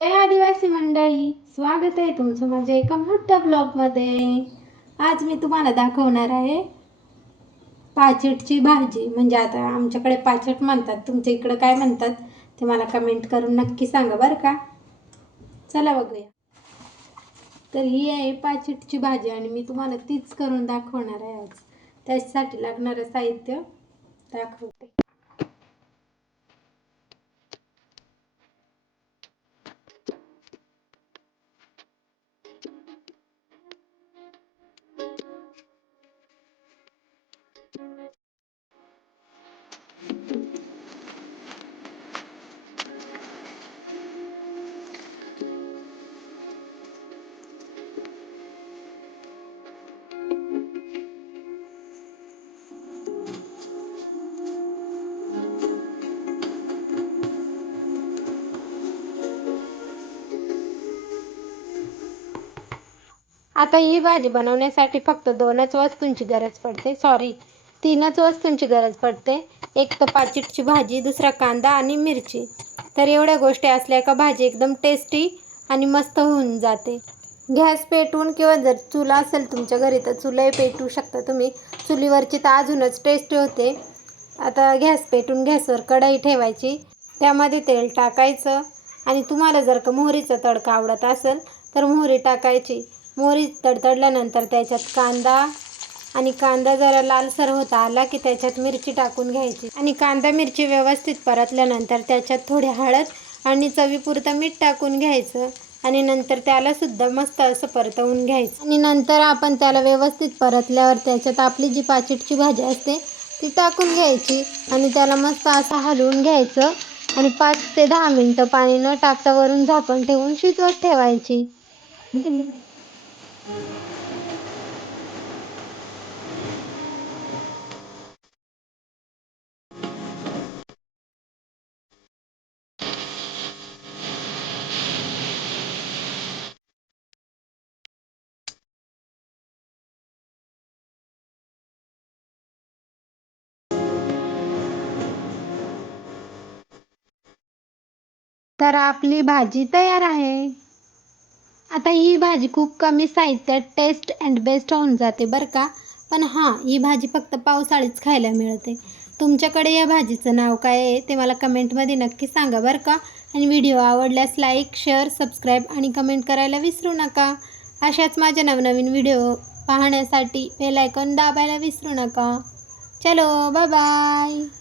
जय आदिवासी मंडळी, स्वागत आहे तुमचं माझ्या एका मोठ्या ब्लॉगमध्ये. आज मी तुम्हाला दाखवणार आहे पाचटची भाजी. म्हणजे आता आमच्याकडे पाचट म्हणतात, तुमच्या इकडं काय म्हणतात ते मला कमेंट करून नक्की सांगा बरं का. चला बघूया. तर ही आहे पाचटची भाजी आणि मी तुम्हाला तीच करून दाखवणार आहे आज. त्यासाठी लागणारं साहित्य दाखवते. आता ही भाजी बनवण्यासाठी फक्त दोनच वस्तूंची गरज पडते, तीनच वस्तूंची गरज पडते. एक तर पाचटची भाजी, दुसरा कांदा आणि मिरची. तर एवढ्या गोष्टी असल्या का भाजी एकदम टेस्टी आणि मस्त होऊन जाते. गॅस पेटवून किंवा जर चूल असेल तुमच्या घरी तर चूलही पेटवू शकता तुम्ही. चुलीवरची तर अजूनच टेस्टी होते. आता गॅस पेटून गॅसवर कढई ठेवायची, त्यामध्ये तेल टाकायचं आणि तुम्हाला जर का मोहरीचा तडका आवडत असेल तर मोहरी टाकायची. मोहरी तडतडल्यानंतर त्याच्यात कांदा जरा लालसर होता आला की त्याच्यात मिरची टाकून घ्यायची आणि कांदा मिरची व्यवस्थित परतल्यानंतर त्याच्यात थोडी हळद आणि चवीपुरतं मीठ टाकून घ्यायचं आणि नंतर त्याला सुद्धा मस्त असं परतवून घ्यायचं. आणि नंतर आपण त्याला व्यवस्थित परतल्यावर त्याच्यात आपली जी पाचटची भाजी असते ती टाकून घ्यायची आणि त्याला मस्त असं हलवून घ्यायचं आणि 5 ते 10 मिनटं पाणी न टाकता वरून झाकण ठेवून शिजवत ठेवायची. तर आपली भाजी तयार आहे. आता ही भाजी खूप कमी साहित्यात टेस्ट अँड बेस्ट होऊन जाते बरं का. पण हां, ही भाजी फक्त पावसाळीच खायला मिळते. तुमच्याकडे या भाजीचं नाव काय आहे ते मला कमेंटमध्ये नक्की सांगा बरं का. आणि व्हिडिओ आवडल्यास लाईक, शेअर, सबस्क्राईब आणि कमेंट करायला विसरू नका. अशाच माझ्या नवनवीन व्हिडिओ पाहण्यासाठी बेल आयकॉन दाबायला विसरू नका. चलो, बाय बाय.